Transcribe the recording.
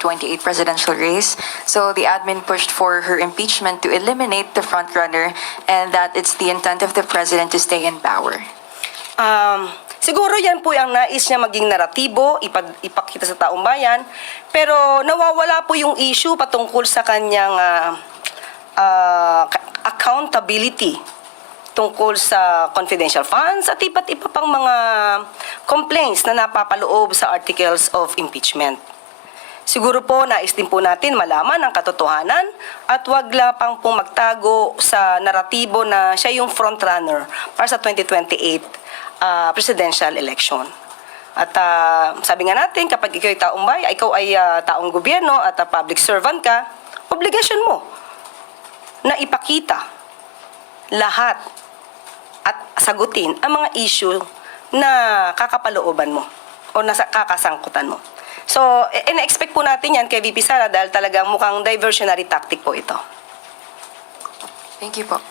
28 presidential race. So the admin pushed for her impeachment to eliminate the frontrunner and that it's the intent of the president to stay in power. Siguro yan po ang nais niya maging naratibo, ipakita sa taong bayan, pero nawawala po yung issue patungkol sa kanyang accountability tungkol sa confidential funds at iba't iba pang mga complaints na napapaloob sa articles of impeachment. Siguro po nais din po natin malaman ang katotohanan at wag lapang pong magtago sa naratibo na siya yung frontrunner para sa 2028 presidential election. At sabi nga natin, kapag ikaw ay taong bayan, ikaw ay taong gobyerno at public servant ka, obligasyon mo na ipakita lahat at sagutin ang mga issue na kakapalooban mo o nasa kakasangkutan mo. So, ina-expect po natin yan kay VP Sara dahil talagang mukhang diversionary tactic po ito. Thank you po.